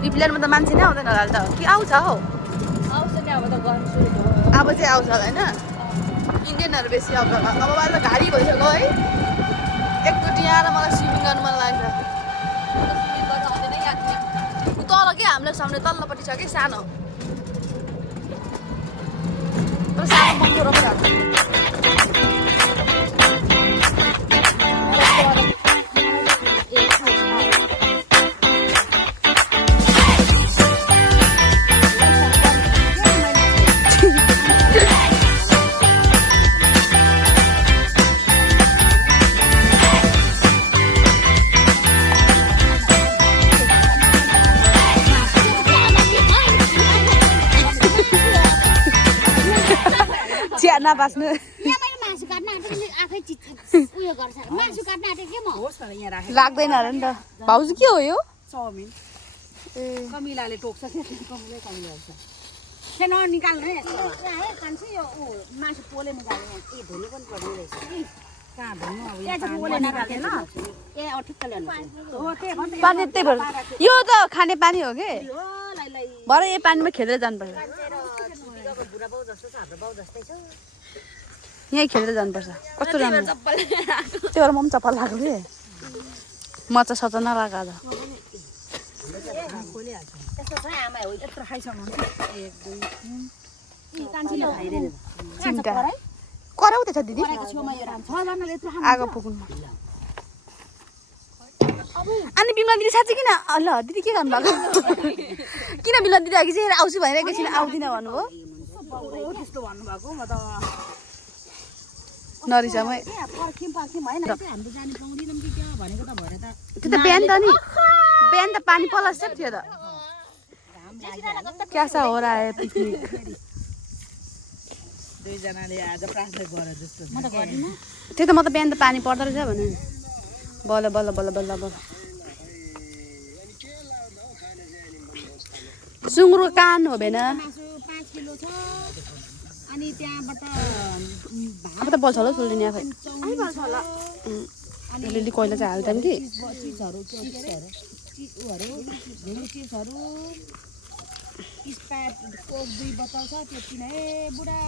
रिप्लेनमा त मान्छे नै आउँदैन होला त कि आउँछ हौ अब चाहिँ आउँछ होला होइन इन्डियनहरू बेसी आउँछ होला अब अहिले त घारी भइसक्यो है एकचोटि यहाँ र मलाई स्विमिङ गर्नु मन लाग्छ तल के हामीलाई सामने तल्लोपट्टि छ कि सानो तर सानो महँगो रहेछ नबास्नु लाग्दैन अरे नि त भाउजू के हो यो कमिलाले टोक्छ निकाल्नु है यो मासु पोले निकाल्नु धुनु पनि पर्ने रहेछ कहाँ धुनु पानी त्यही भएर यो त खाने पानी हो कि भरे यो पानीमा खेलेर जानुपर्छ यहीँ खेलेर जानुपर्छ कस्तो राम्रो त्यो भएर म पनि चप्पल लगाएको थिएँ मजा सजा नलागा चिन्ता कराउँदैछ दिदी आगो पुग्नु अनि बिमला दिदी साँच्चै किन ल दिदी के गर्नु भएको किन बिमला दिदी अघि चाहिँ आउँछु भनेर एकैछिन आउँदिनँ भन्नुभयो नरिसामै त्यो त बिहान त नि बिहान त पानी पलास थियो त क्या सा हो रहा है पिकनिक त्यो त म त बिहान त पानी पर्दो रहेछ भने बल्ल बल्ल बल्ल बल्ल बल्ल सुँगुरको कान हो भएन अनि त्यहाँबाट अब त बल्छ होला सुल्लिने आफै अलिअलि कोइला चाहिँ हाल्छौँ कि कोक 2 बोतल छ त्यति नै बुढा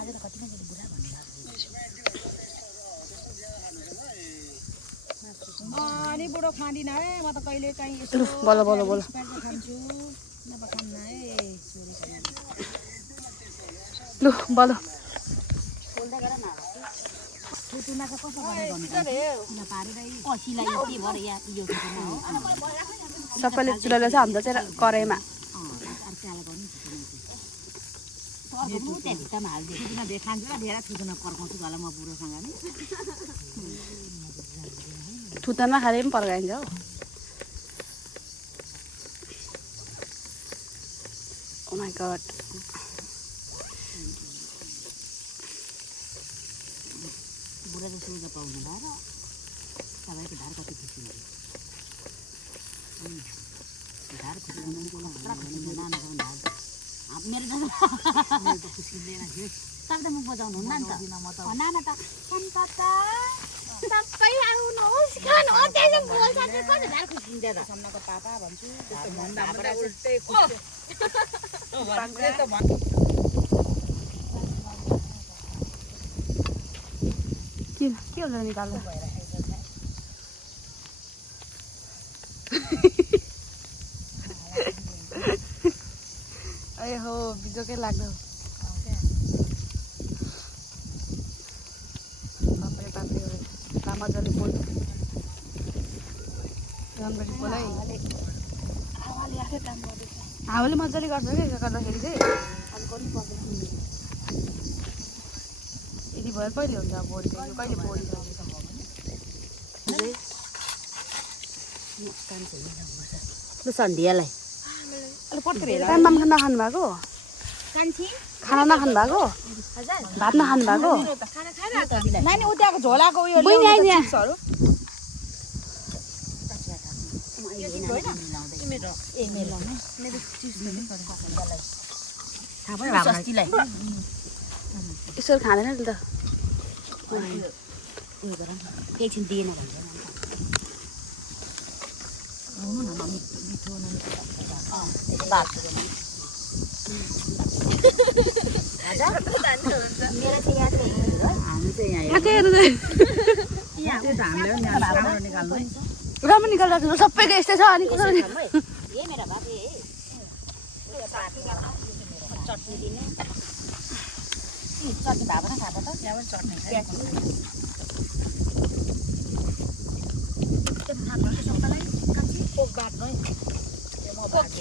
आज त कति बुढा अनि बुढो खाँदिन है म त कहिले काहीँ यसो बल्ल बल्ल बल्ल खान्छु नभए खान्न है लु बल्ल सबैले चुलाले छ हाम्रो चाहिँ कराईमा थुतनमा खाले पनि पर्काइन्छ हौ ओ माय गॉड बुढा जस्तो उजा पाउनु भयो सबैको धार कति खुसी भयो धार खुसी मेरो त खुसी लिएर तपाईँ त म बजाउनु हुन्न नि त नाना त सबै आउनुहोस् खानु त्यसो बोल्छ त्यो कति धार खुसी दिन्छ त सम्मको पापा भन्छु त्यस्तो भन्दा हमरा उल्टै खुसी के हुन्छ निकाल्नु ए हो बिजोकै लाग्दो बाप्रे बाप्रे मजाले बोल राम्ररी बोलाइ हावाले मजाले गर्छ कि गर्दाखेरि चाहिँ यदि भएर कहिले हुन्छ बोडी चाहिँ कहिले बोडी सन्धियालाई खाना नखानु भएको खाना नखानु भएको भात नखानु भएको यसो खाँदैन नि त एकछिन दिएन भने राम्रो निकाल्दा सबैको यस्तै छ अनि कसरी चटनी दिने चटनी भए पनि खाँदा त यहाँ चटनी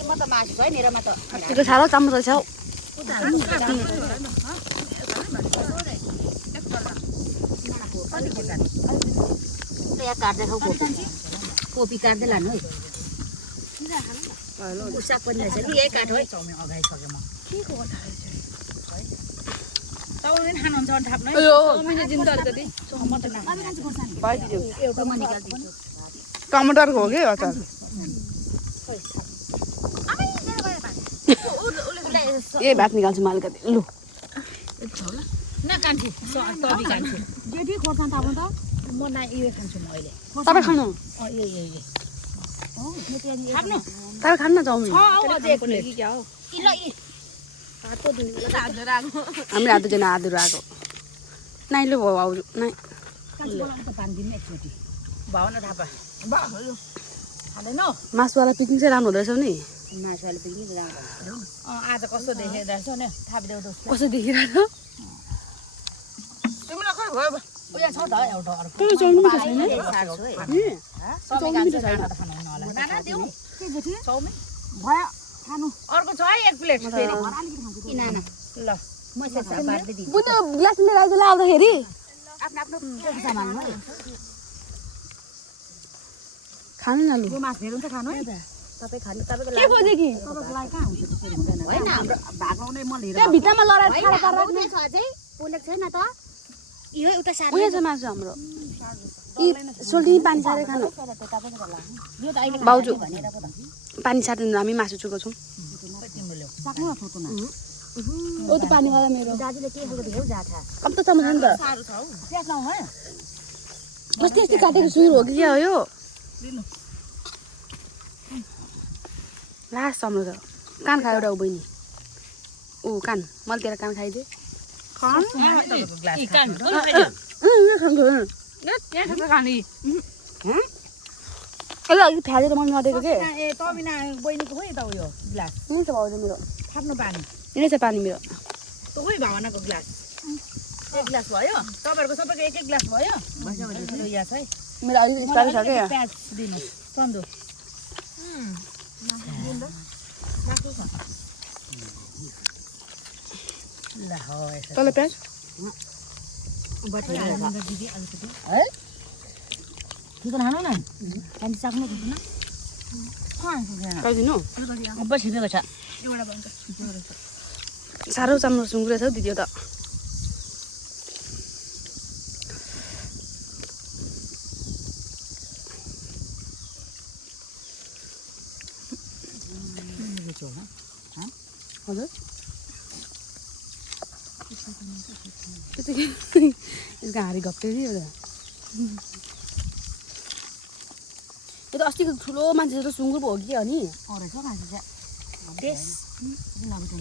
म त मासु छ है मेरोमा त अस्तिको साह्रो चामच छ यहाँ काट्दै खाऊ कोपी काट्दै लानु है साग पनि रहेछ कि यही काट है चाउमिन अगाइसकेँ म चाउमिन खानुहुन्छ भने थाप्नु है एउटामा निकालिदिन्छु टमाटरको हो कि अचार ए भात निकाल्छु म अलिकति लु न कान्छी तबी कान्छी जेठी खोर्सानी थाप्नु त म न यो खान्छु म अहिले तपाईँ खानु थाप्नु तपाईँ खानु न चाउमिन हामी हात दुईजना आधुरो आएको नाइ लु भाउ आउनु नाइ पानी दिनु एकचोटि भावना थापा खाँदैन मासुवाला पिकनिक चाहिँ राम्रो हुँदैछ नि मासुवाले पिकनिक आज कस्तो देखिरहेछ नि थापिदेऊ दोस्त कसो देखिरहेको तिमीलाई खै भयो उयो छ त एउटा अर्को चाउमिन त छैन चाउमिन भयो खानु अर्को छ है एक प्लेट फेरि किन ल म बाँड्दै दिन्छु बुझ्नु ग्लास लिएर आउँदा आउँदाखेरि आफ्नो सामान खानु न लु यो मास धेरै हुन्छ खानु है तपाईँ खानु तपाईँको के खोजे कि लागि कहाँ हुन्छ त्यसरी हुँदैन होइन हाम्रो भाग लाउने म लिएर त्यो भित्तामा लडाएर खाना पारेर छ अझै पोलेको छैन त यो एउटा सानो उयो छ मासु हाम्रो यी सोल्टी पानी सारेर खानु यो त अहिले बाउजू पानी सार्दैन हामी मासु चुको छौँ सक्नु न थोटोमा ओ त पानी खाँदा मेरो दाजुले के खालको देख्यौ जाथा अब त चम्च नि त साह्रो छ हौ प्याज लाउँ है अस्ति अस्ति काटेको सुँगुर हो कि क्या हो यो लास्ट चम्च छ कान खायो एउटा ऊ बहिनी ऊ कान मैले तेरो कान खाइदिएँ अलिक फ्यालेर मन नदिएको के ए तमिना बहिनीको खोइ त उयो ग्लास यहीँ छ भाउजू मेरो थाप्नु पानी यहीँ छ पानी मेरो त खोइ भावनाको ग्लास एक ग्लास भयो तपाईँहरूको सबैको एक एक ग्लास भयो यहाँ छ है मेरो अलिक स्टाइल छ क्या प्याज दिनु सन्दो ल हो तल प्याज है चिकन खानु न पानी सक्नु खाइदिनु बसिदिएको छ साह्रो चाम्रो सुँगुर छ हौ दिदी त हजुर यसको हाँडी घप्टे नि एउटा यो त अस्तिको ठुलो मान्छे जस्तो सुँगुर पो हो कि अनि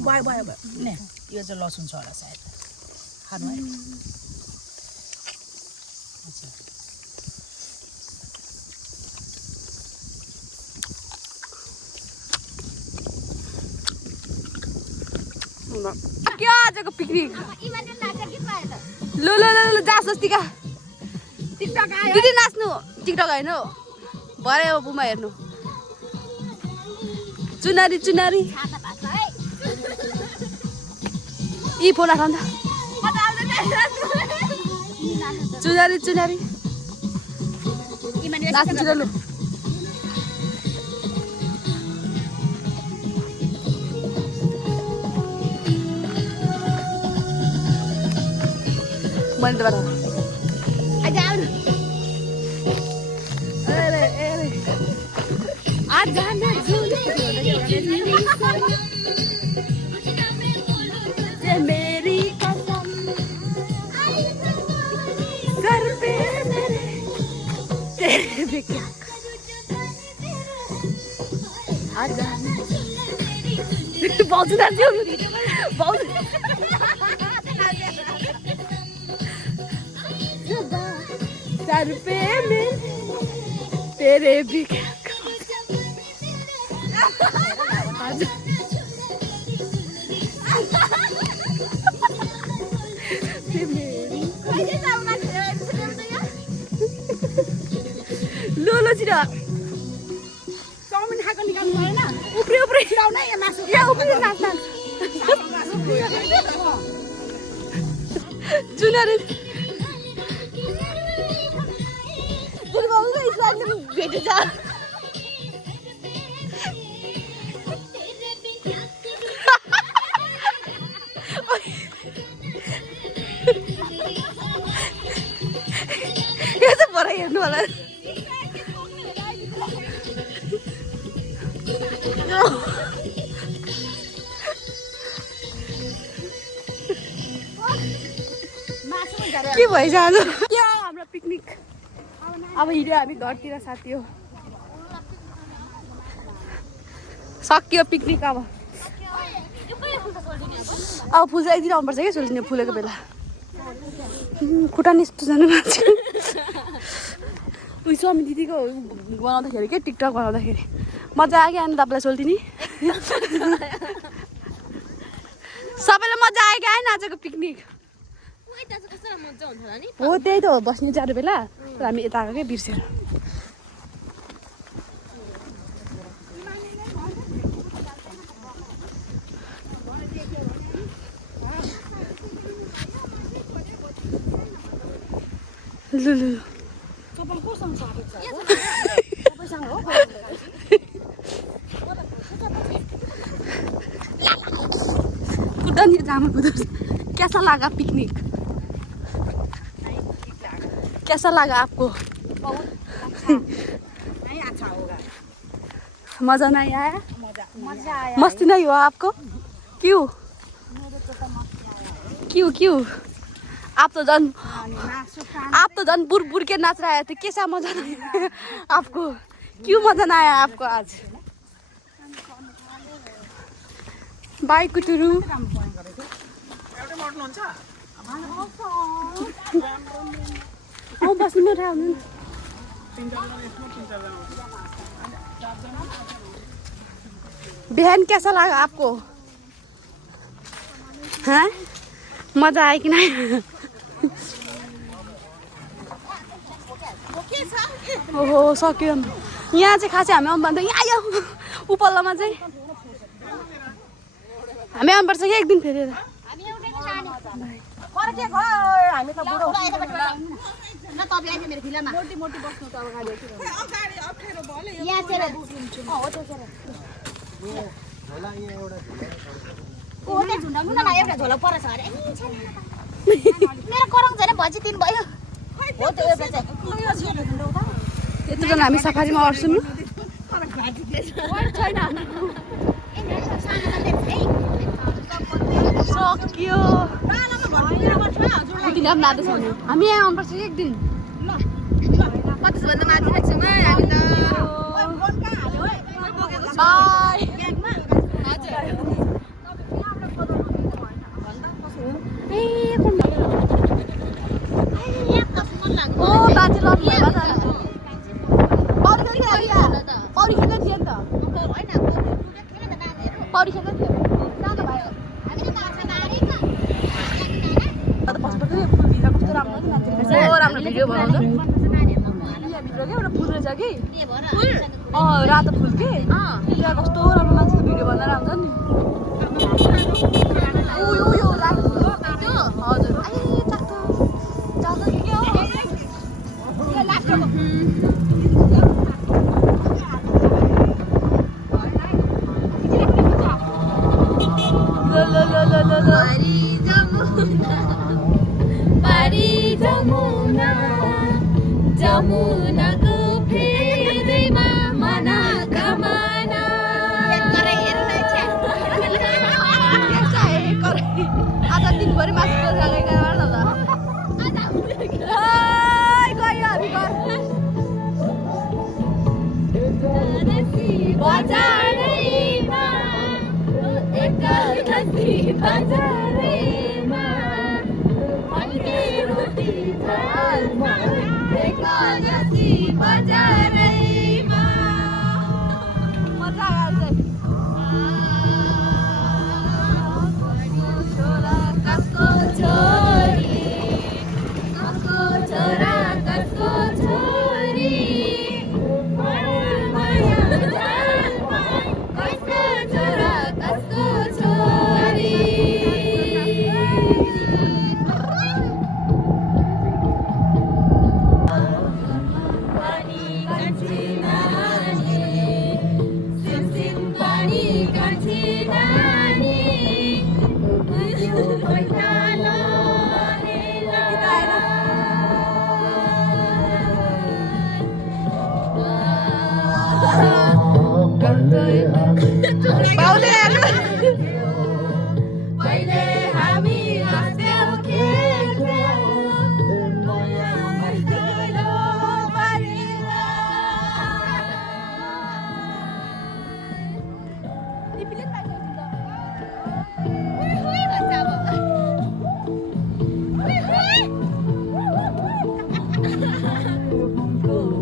भयो भयो भयो ने यो चाहिँ लसुन छ होला सायद खानु है क्या आजको पिकनिक लु लु लु लु जास अस्तिका दिदी नाच्नु टिकटक होइन हौ भरे अब बुमा हेर्नु चुनारी चुनारी यी फोन राख त चुनारी चुनारी नाच्नु लु मैले त बताऊ भी क्या आजा बहुत नाच्यो बहुत सर पे में तेरे भी क्या लोलो छिरा चाउमिन खाएको निकाल्नु भएन उफ्री उफ्री छिराउन यहाँ मासु या उफ्री नाच्न जुनरे दुर्गाउनु र इस्लामले भेटेछ यो त भरे हेर्नु होला के भएछ आज क्या हाम्रो पिकनिक अब हिँड्यो हामी घरतिर साथी हो सकियो पिकनिक अब फुल चाहिँ यति आउनुपर्छ क्या सोल्टिने फुलेको बेला खुट्टा यस्तो जानु मान्छे उयो स्वामी दिदीको बनाउँदाखेरि के टिकटक बनाउँदाखेरि मजा आयो क्या अनि तपाईँलाई सोल्टिनी सबैलाई मजा आयो क्या आजको पिकनिक हो त्यही त हो बस्ने जाडो बेला तर हामी यता आएको क्या बिर्सेर लु लु चप्पल कोसँग साटेको छ तपाईसँग हो खुट्टा नि जामा कुदो कैसा लगा पिकनिक कैसा लगा आपको बहुत अच्छा नहीं अच्छा होगा मजा नहीं आया मजा आया मस्ती नहीं हुआ आपको क्यों मेरे को तो मस्ती आया क्यों क्यों आप तो जन मासु आप तो जन बुर बुर के नाच रहे थे कैसा मजा नहीं आया आपको क्यों मजा नहीं आया आपको आज बाई कुटुरु बस्नु म आउनु बिहान कैसा लगा आपको हाँ मजा आयो कि नहीं ओहो सक्यो यहाँ चाहिँ खासै हामी आउनु भन्दा यहाँ आयो उपल्लोमा चाहिँ हामी आउनुपर्छ कि एक दिन फेरि हामी त बुढो न तपाईँ आइज मेरो फिल्ममा मोटी मोटी बस्नु त अगाडि अप्ठ्यारो भयो यहाँ चेर हो त्यो चेर ओ त्यहाँ झुन्डाउनु न एउटा झोला परेछ अरे मेरो करङ झन् भजी 3 भयो हो त्यो एउटा चाहिँ यत्रोजना हामी सफारीमा अड्छौँ सक्यो हामी यहाँ आउनुपर्छ कि एक दिन कतिभन्दा माथि लाग्छौँ हामी त बाई ओ बाजे लड्नु भयो पौडी खेल्न थियो नि त पौडी खेल्न थियो राम्रो भिडियो बनाउँछ भित्र क्या एउटा फुल रहेछ कि रातो फुल के त्यहाँ कस्तो राम्रो मान्छेको भिडियो बनाएर आउँछ नि यो रातो फुल हजुर जमुनाको फेदैमा मना कमाना आज दिनभरि मासु खाएको गयो हामी घर मजा आइहाल्छ कसको छोरी कसको छोरा कसको छोरी माया कसको छोरा कसको छोरी पानी कान्छी नानी सिमसिम पानी कान्छी नानी पहिले हामी हाँस्थ्यौँ खेल्थ्यौँ मैलो पारेर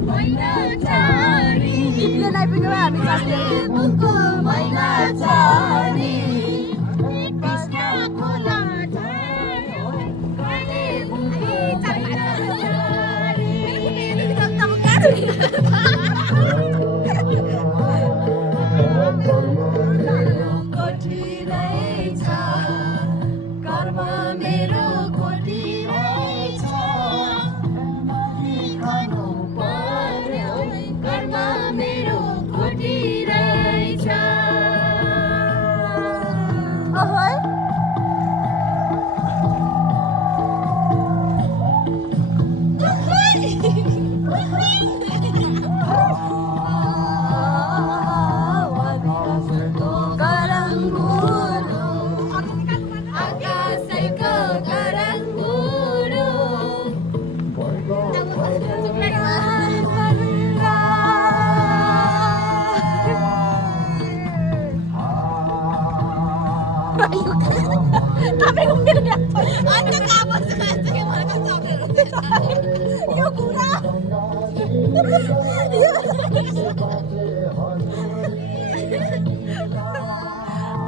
मैना चारी तिमीले नआइपुग्नु भए हामी साथी बुको मैना चारी कृष्ण खोला झर्यो काले बुको मैना चारी कोठी रहेछ कर्म मेरो कोठी रहेछ खानु पर्यो कर्म मेरो कोठी रहेछ ओहोइ आकाशैको गरङ्गुरो तपाईँको मेरो अन्त कागज के भएर यो कुरा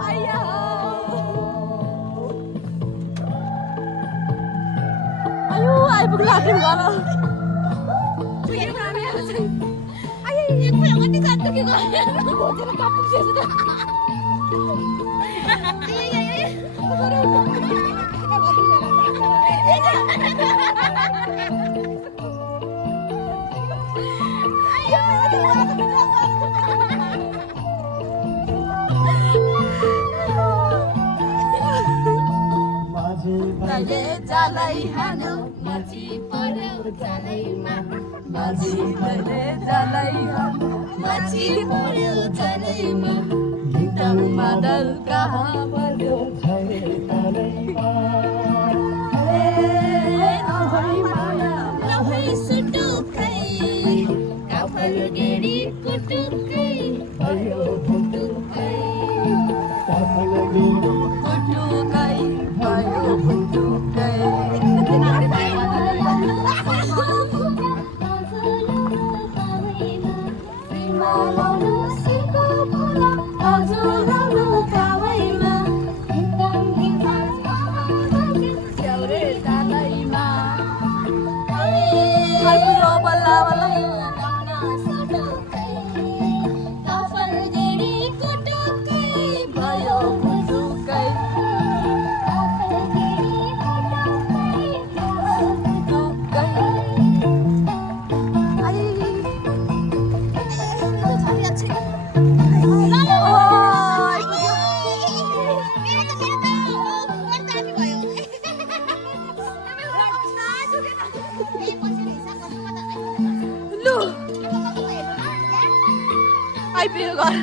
आया आयो आइपुग्नु लाग्यो घर जालै हानो माछी पर्यो जालैमा माछी जालै हानो माछी पर्यो जालैमा एकदम मादल कहाँ पर्यो लहै सुटुकै काफल गेडी कुटुकै भयो भुटुकै फुटुकै भयो फुटुकै च्याउरे जालैमा आइपुग्यो बल्ल बल्ल भयो फुटुकै फुटुकै लु आइपुग्यो घर